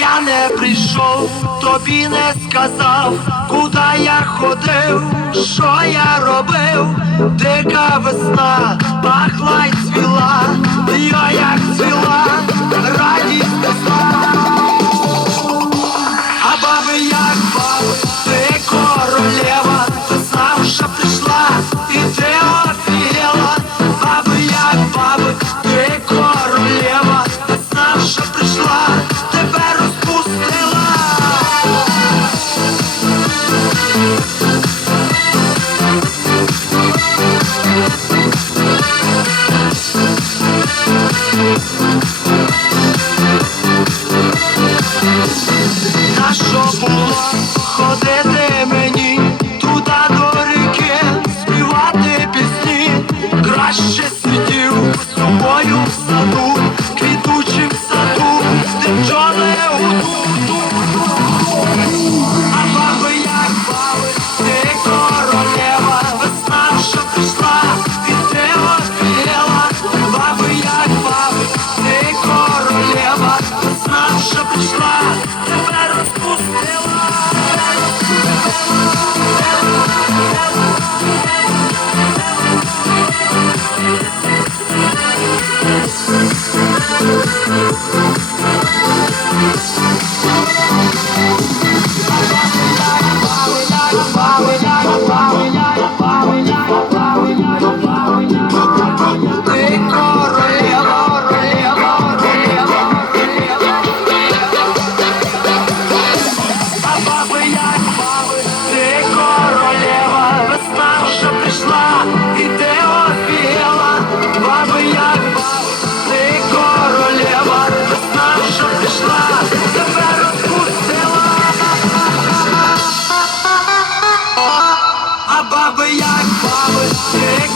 Я не прийшов, тобі не сказав, куди я ходив, що я робив, дика весна, Що ходити мені туди до ріки, співати пісні, краще сидів з тобою в саду, квітучим саду, де бджоли гудуть. А баби як баби, ти королева, весна вже прийшла, і ти офігела. Баби як баби, королева, весна прийшла, А баби як баби, ти